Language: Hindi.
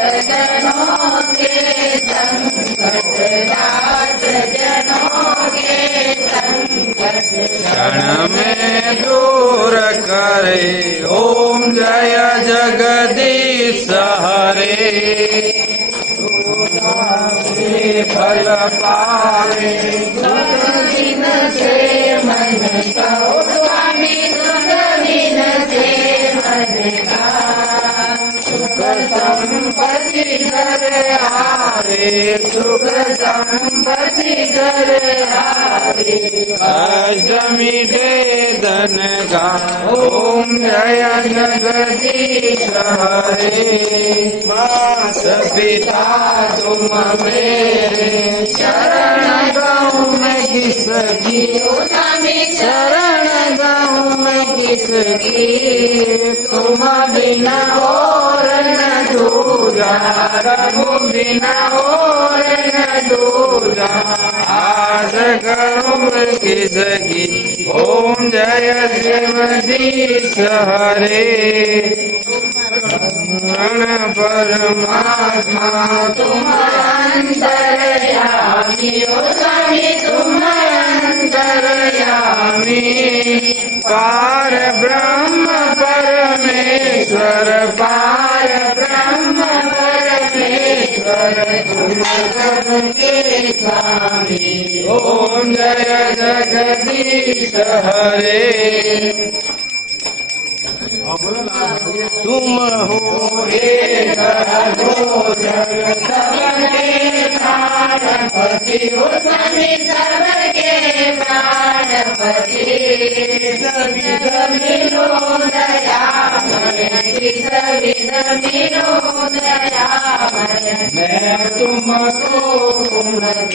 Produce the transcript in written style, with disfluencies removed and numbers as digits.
भक्तजनों के संकट दास जनों के संकट क्षण में दूर करे। ओम जय जगदीश हरे। फल पावे दिन से मन का स्वामी दिन से मन का सुख संपत्ति घर आवे सुख संपत्ति घर आवे अष्टमी वेदन का। ओम जय जगदीश हरे। मात पिता तुम मेरे शरण गाँव में किसकी शरण गाँव में किसकी तुम बिना और न दूजा प्रभु बिना और न दूजा आस करूँ किसकी। ओम जय जगदीश हरे। परमात्मा तुम अंतर्यामी ओ स्वामी तुम अंतर्यामी पार ब्रह्म परमेश्वर पार ब्रह्म परमेश्वर तुम सबके स्वामी। ओम जय जगदीश हरे। तुम हो एक गोचर सबके प्राणपति हो स्वामी सबके प्राणपति सविध मिलो दयामय सविध मिलो दयामय। मैं तुमको